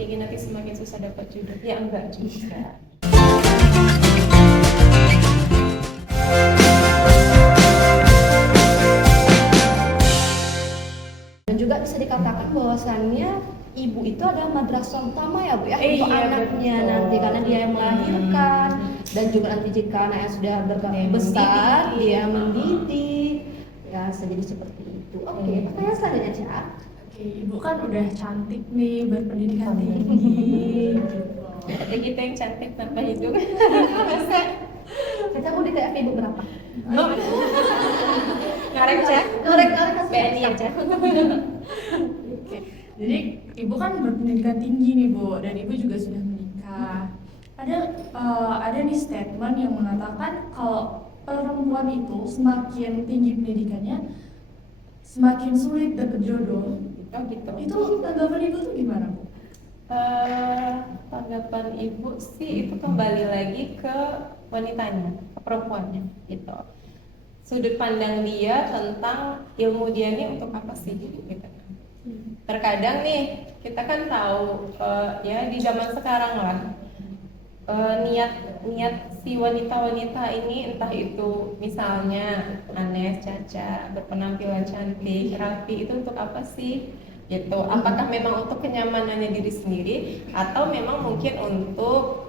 tinggi nanti semakin susah dapat jodoh. Ya enggak juga. Dan juga bisa dikatakan bahwasannya ibu itu adalah madrasah utama ya Bu ya, untuk Iya, anaknya betul. nanti, karena dia yang melahirkan dan juga nanti jika anaknya sudah besar mendidik. dia mendidik ya, jadi seperti itu. Oke, pertanyaan selanjutnya Cak. Oke, Ibu kan udah cantik nih, berpendidikan tinggi. Ada kita yang cantik tanpa hidung. Caca mau di TF ibu berapa? Oh. Ngarek Cak. Korek BNI aja. Oke, jadi Ibu kan berpendidikan tinggi nih Bu, dan Ibu juga sudah menikah. Ada nih statement yang mengatakan kalau perempuan itu semakin tinggi pendidikannya, semakin sulit dapat jodoh. Oh gitu. Itu tanggapan Ibu tuh gimana Bu? Tanggapan ibu sih itu kembali lagi ke wanitanya, ke perempuannya gitu. Sudut pandang dia tentang ilmu dia ini untuk apa sih gitu. Terkadang nih kita kan tahu ya di zaman sekarang lah niat si wanita-wanita ini, entah itu misalnya Anes, Caca berpenampilan cantik, rapi, itu untuk apa sih? Gitu. Apakah memang untuk kenyamanannya diri sendiri atau memang mungkin untuk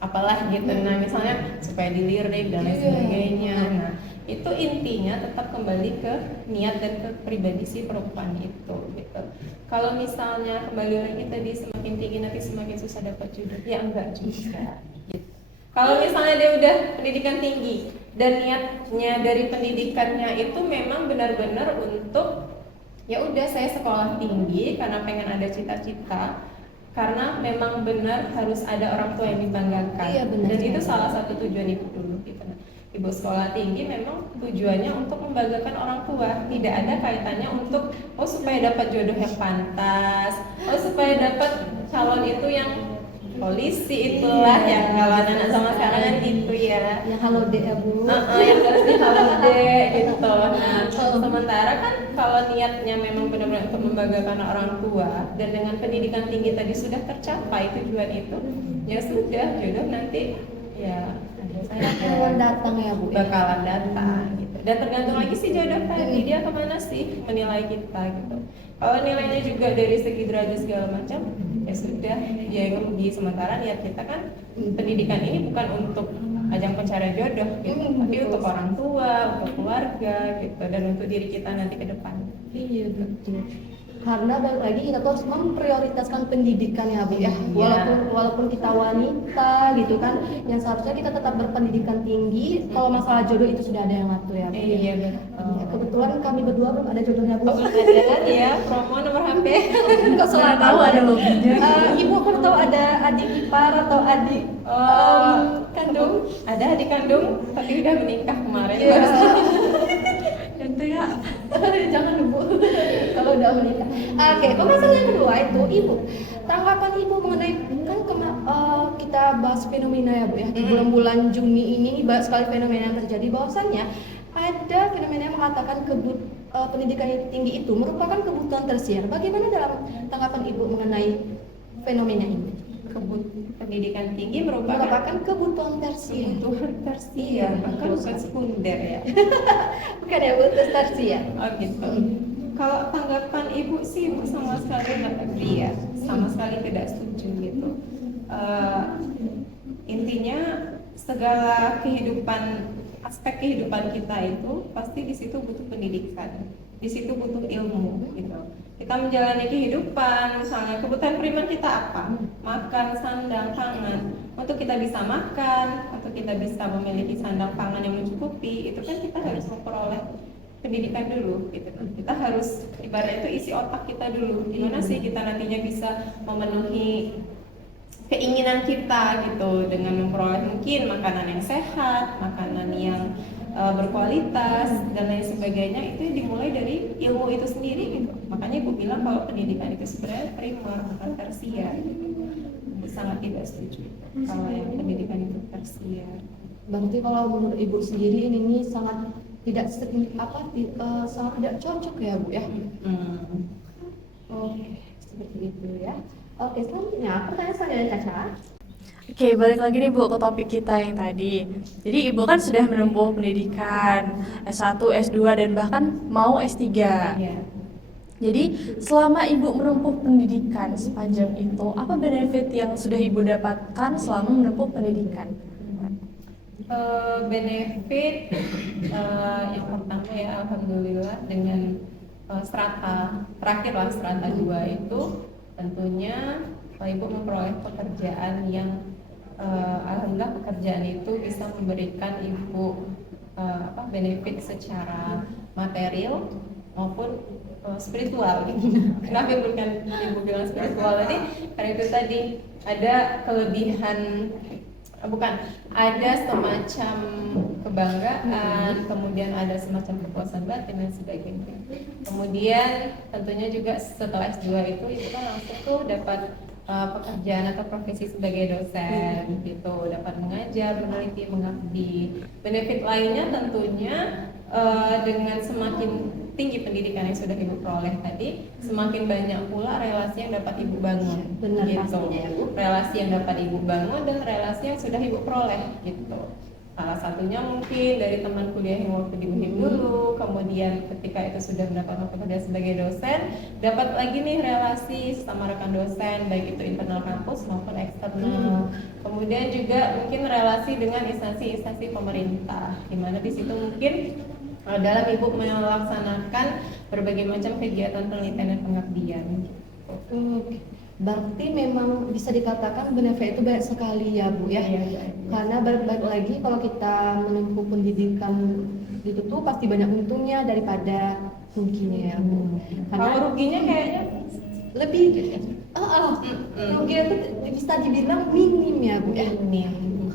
apalah gitu. Nah, misalnya supaya dilirik dan lain sebagainya. Nah, itu intinya tetap kembali ke niat dan ke pribadi si perempuan itu gitu. Kalau misalnya kembali lagi tadi semakin tinggi nanti semakin susah dapat jodoh, ya enggak juga gitu. Kalau misalnya dia udah pendidikan tinggi dan niatnya dari pendidikannya itu memang benar-benar untuk ya udah saya sekolah tinggi karena pengen ada cita-cita, karena memang benar harus ada orang tua yang dibanggakan. Iya, benar. Dan itu salah satu tujuan ibu dulu gitu. Ibu sekolah tinggi memang tujuannya untuk membanggakan orang tua, tidak ada kaitannya untuk supaya dapat jodoh yang pantas, supaya dapat calon itu yang polisi, itulah yang kalau anak sama sekarang kan gitu ya. Yang halo dek ya Bu. Yang harus di halo dek gitu. Nah, sementara kan kalau niatnya memang benar-benar untuk membanggakan orang tua dan dengan pendidikan tinggi tadi sudah tercapai tujuan itu, ya sudah jodoh nanti ya Bakalan datang ya Bu. bakalan datang gitu. Dan tergantung lagi si jodoh tadi dia kemana sih menilai kita gitu. Kalau nilainya juga dari segi derajat segala macam, ya sudah dia yang rugi. Sementara niat kita kan pendidikan ini bukan untuk ajang pencarian jodoh gitu, tapi untuk orang tua, untuk keluarga gitu, dan untuk diri kita nanti ke depan. Iya betul. Karena balik lagi kita tuh harus memprioritaskan pendidikan ya Bu ya. Iya. Walaupun kita wanita gitu kan, yang seharusnya kita tetap berpendidikan tinggi. Kalau masalah jodoh itu sudah ada yang ngatur ya Bu. Iya Ya, betul. kebetulan kami berdua belum ada jodohnya Bu. Oh, belum ada ya, promo nomor HP. Kok Mana tahu ada lobbynya. Ibu kan tahu ada adik ipar atau adik kandung? Ada adik kandung, tapi udah menikah kemarin. Iya. Ente ya. Jangan Bu, kalau udah menikah. Oke, pembahasan yang kedua itu Ibu. Tanggapan Ibu mengenai kan kita bahas fenomena ya Bu ya. Di bulan-bulan Juni ini banyak sekali fenomena yang terjadi, bahwasannya ada fenomena yang mengatakan pendidikan tinggi itu merupakan kebutuhan tersier. Bagaimana dalam tanggapan Ibu mengenai fenomena ini? Pendidikan tinggi merupakan kebutuhan tersier. kebutuhan tersier, bahkan bukan sekunder ya. Bukan ya Bu, tersier. Oh gitu. Kalau tanggapan ibu sih, ibu sama sekali nggak agree ya, sama sekali tidak setuju gitu. Intinya segala aspek kehidupan kita itu pasti di situ butuh pendidikan, di situ butuh ilmu gitu. Kita menjalani kehidupan, misalnya kebutuhan primer kita apa? Makan, sandang, pangan. Untuk kita bisa makan, untuk kita bisa memiliki sandang pangan yang mencukupi, itu kan kita harus memperoleh pendidikan dulu gitu. Kita harus ibarat itu isi otak kita dulu. Gimana sih kita nantinya bisa memenuhi keinginan kita gitu dengan memperoleh mungkin makanan yang sehat, makanan yang berkualitas dan lain sebagainya. Itu dimulai dari ilmu itu sendiri gitu. Makanya Ibu bilang kalau pendidikan itu sebenarnya primer bukan tersier gitu. Sangat tidak setuju kalau yang pendidikan itu tersier. Berarti kalau menurut Ibu sendiri ini sangat tidak sangat tidak cocok ya Bu ya. Oke, seperti itu ya. Oke, selanjutnya pertanyaan selanjutnya Caca. Oke, balik lagi nih Bu ke topik kita yang tadi. Jadi Ibu kan sudah menempuh pendidikan S1, S2 dan bahkan mau S3. Iya. Jadi selama Ibu menempuh pendidikan sepanjang itu, apa benefit yang sudah Ibu dapatkan selama menempuh pendidikan? Benefit yang pertama ya alhamdulillah dengan strata terakhir lah strata 2 itu tentunya Ibu memperoleh pekerjaan yang alhamdulillah pekerjaan itu bisa memberikan Ibu benefit secara material maupun spiritual gitu. Kenapa bukan Ibu bilang spiritual tadi? Karena itu tadi ada kelebihan bukan ada semacam kebanggaan, kemudian ada semacam kepuasan batin dan sebagainya. Kemudian tentunya juga setelah S2 itu kan langsung tuh dapat pekerjaan atau profesi sebagai dosen gitu, dapat mengajar, meneliti, mengabdi. Benefit lainnya tentunya dengan semakin tinggi pendidikan yang sudah Ibu peroleh tadi, semakin banyak pula relasi yang dapat Ibu bangun. Benar, gitu. pastinya ya, Bu. Relasi yang dapat Ibu bangun dan relasi yang sudah Ibu peroleh gitu. Salah satunya mungkin dari teman kuliah yang waktu di UNIF dulu, kemudian ketika itu sudah mendapatkan pekerjaan sebagai dosen, dapat lagi nih relasi sama rekan dosen, baik itu internal kampus maupun eksternal. Kemudian juga mungkin relasi dengan instansi-instansi pemerintah, di mana di situ mungkin dalam Ibu melaksanakan berbagai macam kegiatan penelitian dan pengabdian. Oke. Berarti memang bisa dikatakan benefit itu banyak sekali ya Bu ya. Iya. Karena balik lagi kalau kita menempuh pendidikan itu tuh pasti banyak untungnya daripada ruginya ya Bu. Kalau ruginya kayaknya lebih ruginya itu bisa dibilang minim ya Bu ya.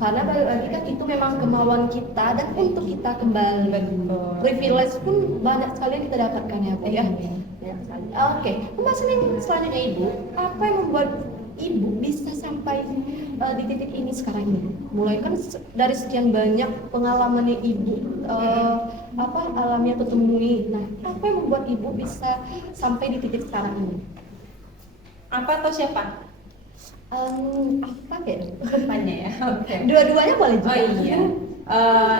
Karena balik lagi kan itu memang kemauan kita dan untuk kita kembali. Betul. Privilege pun banyak sekali yang kita dapatkan ya Bu ya. Banyak sekali. Oke, pembahasan yang selanjutnya Ibu, apa yang membuat Ibu bisa sampai di titik ini sekarang ini? Mulai kan dari sekian banyak pengalaman yang Ibu alami atau temui. Nah, apa yang membuat Ibu bisa sampai di titik sekarang ini? Apa atau siapa? Apa kayak Depannya ya. Oke. dua-duanya boleh juga. Oh iya.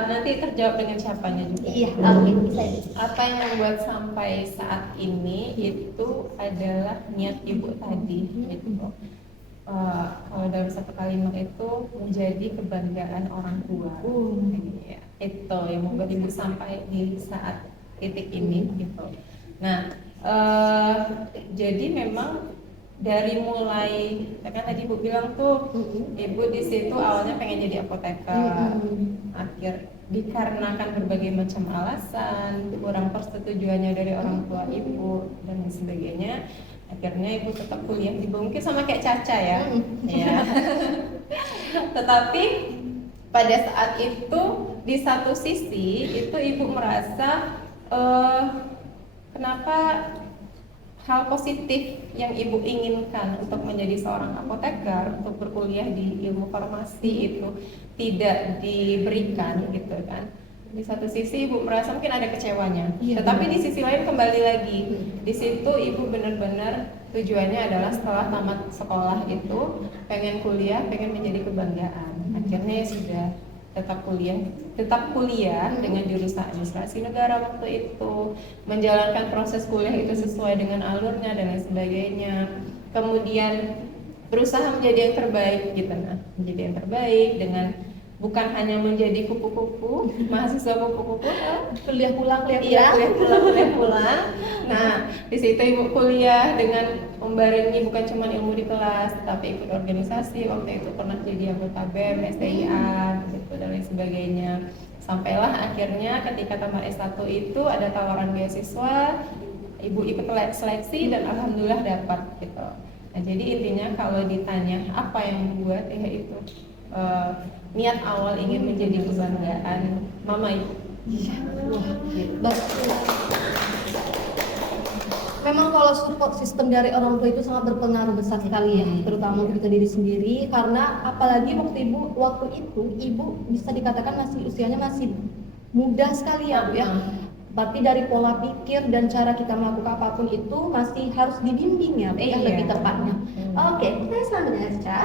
Nanti terjawab dengan siapanya juga. Iya, oke, bisa ya. Apa yang membuat sampai saat ini itu adalah niat Ibu tadi gitu. Kalau dalam satu kalimat itu menjadi kebanggaan orang tua. Iya, itu yang membuat Ibu sampai di saat titik ini gitu. Nah, jadi memang dari mulai kan tadi Ibu bilang tuh Ibu di situ awalnya pengen jadi apoteker, akhir dikarenakan berbagai macam alasan, kurang persetujuannya dari orang tua Ibu dan sebagainya, akhirnya Ibu tetap kuliah di mungkin sama kayak Caca ya. Ya. Tetapi pada saat itu di satu sisi itu Ibu merasa kenapa hal positif yang Ibu inginkan untuk menjadi seorang apoteker, untuk berkuliah di ilmu farmasi itu tidak diberikan gitu kan. Di satu sisi Ibu merasa mungkin ada kecewanya, tetapi di sisi lain kembali lagi di situ Ibu benar-benar tujuannya adalah setelah tamat sekolah itu pengen kuliah, pengen menjadi kebanggaan. Akhirnya ya sudah tetap kuliah dengan jurusan administrasi negara waktu itu, menjalankan proses kuliah itu sesuai dengan alurnya dan lain sebagainya. Kemudian berusaha menjadi yang terbaik gitu, menjadi yang terbaik dengan bukan hanya menjadi kupu-kupu, mahasiswa kupu-kupu, Kuliah pulang. kuliah pulang. Nah, di situ Ibu kuliah dengan membarengi bukan cuma ilmu di kelas, tapi ikut organisasi. Waktu itu pernah jadi anggota BEM, STIA, gitu dan lain sebagainya. Sampailah akhirnya ketika tamat S1 itu ada tawaran beasiswa, Ibu ikut seleksi dan alhamdulillah dapat gitu. Nah, jadi intinya kalau ditanya apa yang membuat ya itu niat awal ingin menjadi kebanggaan Mama Ibu. Memang kalau support system dari orang tua itu sangat berpengaruh besar sekali ya, terutama untuk diri sendiri. Karena apalagi waktu itu ibu bisa dikatakan usianya masih muda sekali ya Bu ya. Berarti dari pola pikir dan cara kita melakukan apapun itu masih harus dibimbing ya, Bu, ya, Iya. lebih tepatnya. Oke, kita selanjutnya, Ca.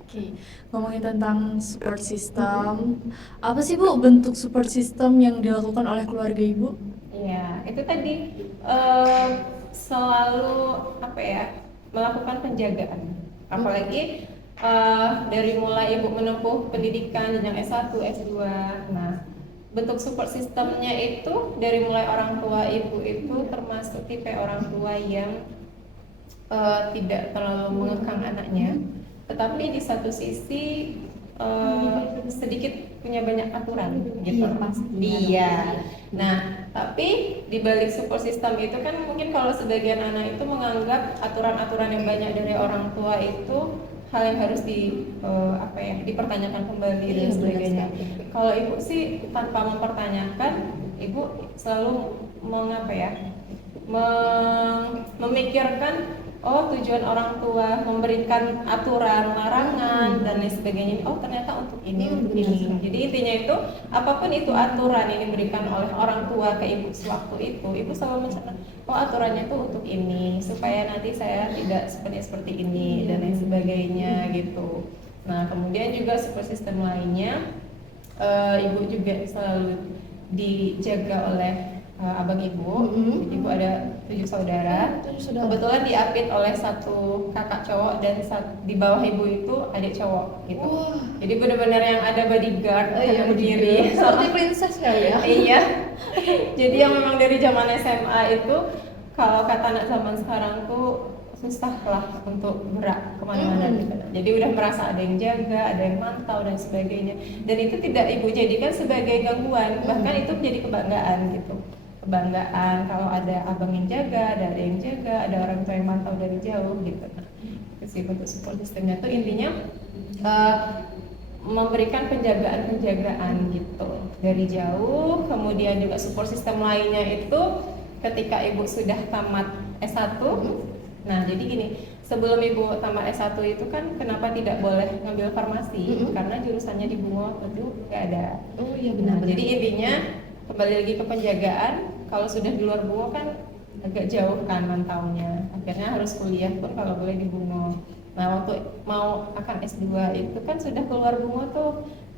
Oke, ngomongin tentang support system, apa sih Bu bentuk support system yang dilakukan oleh keluarga Ibu? Iya, itu tadi selalu apa ya, melakukan penjagaan. Apalagi dari mulai ibu menempuh pendidikan jenjang S1, S2. Nah, bentuk support sistemnya itu dari mulai orang tua ibu itu termasuk tipe orang tua yang tidak terlalu mengekang anaknya, tetapi di satu sisi sedikit punya banyak aturan gitu. Iya, pasti. Iya. Nah, tapi di balik support system itu kan mungkin kalau sebagian anak itu menganggap aturan-aturan yang banyak dari orang tua itu hal yang harus dipertanyakan kembali dan Iya, sebagainya. benar sekali. Kalau ibu sih tanpa mempertanyakan, ibu selalu memikirkan tujuan orang tua memberikan aturan, larangan dan lain sebagainya. Oh, ternyata untuk ini, untuk benar ini. sekali. Jadi intinya itu apapun itu aturan yang diberikan oleh orang tua ke ibu sewaktu itu, ibu selalu mencatat, oh aturannya itu untuk ini supaya nanti saya tidak seperti ini dan lain sebagainya gitu. Nah, kemudian juga support system lainnya, ibu juga selalu dijaga oleh abang ibu. Ibu ada 7 saudara. Kebetulan diapit oleh satu kakak cowok dan di bawah ibu itu adik cowok gitu. Wah. Jadi benar-benar yang ada bodyguard kanan kiri. Seperti princess kali ya. Iya. Jadi yang memang dari zaman SMA itu kalau kata anak zaman sekarang tuh susah lah untuk gerak kemana-mana gitu. Jadi udah merasa ada yang jaga, ada yang mantau dan sebagainya. Dan itu tidak ibu jadikan sebagai gangguan, bahkan itu menjadi kebanggaan gitu. Kebanggaan kalau ada abang yang jaga, ada yang jaga, ada orang tua yang mantau dari jauh gitu. Nah, itu sih bentuk support systemnya tuh intinya memberikan penjagaan gitu dari jauh. Kemudian juga support system lainnya itu ketika ibu sudah tamat S1. Nah, jadi gini, sebelum ibu tamat S1 itu kan kenapa tidak boleh ngambil farmasi? Karena jurusannya di Bungo itu nggak ada. Oh iya benar. Jadi intinya kembali lagi ke penjagaan. Kalau sudah di luar Bungo kan agak jauh kan mantaunya. Akhirnya harus kuliah pun kalau boleh di Bungo. Nah, waktu mau akan S2 itu kan sudah keluar Bungo tuh.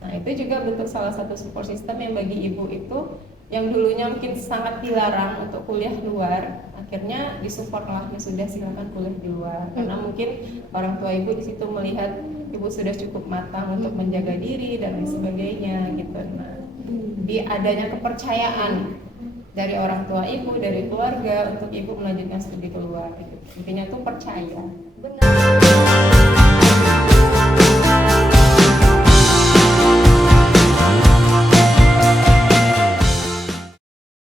Nah, itu juga bentuk salah satu support system yang bagi ibu itu yang dulunya mungkin sangat dilarang untuk kuliah luar, akhirnya disupport lah, ya sudah silakan kuliah di luar. Karena mungkin orang tua ibu di situ melihat ibu sudah cukup matang untuk menjaga diri dan lain sebagainya gitu. Nah, di adanya kepercayaan dari orang tua ibu, dari keluarga untuk ibu melanjutkan studi keluar gitu. Intinya tuh percaya. Benar.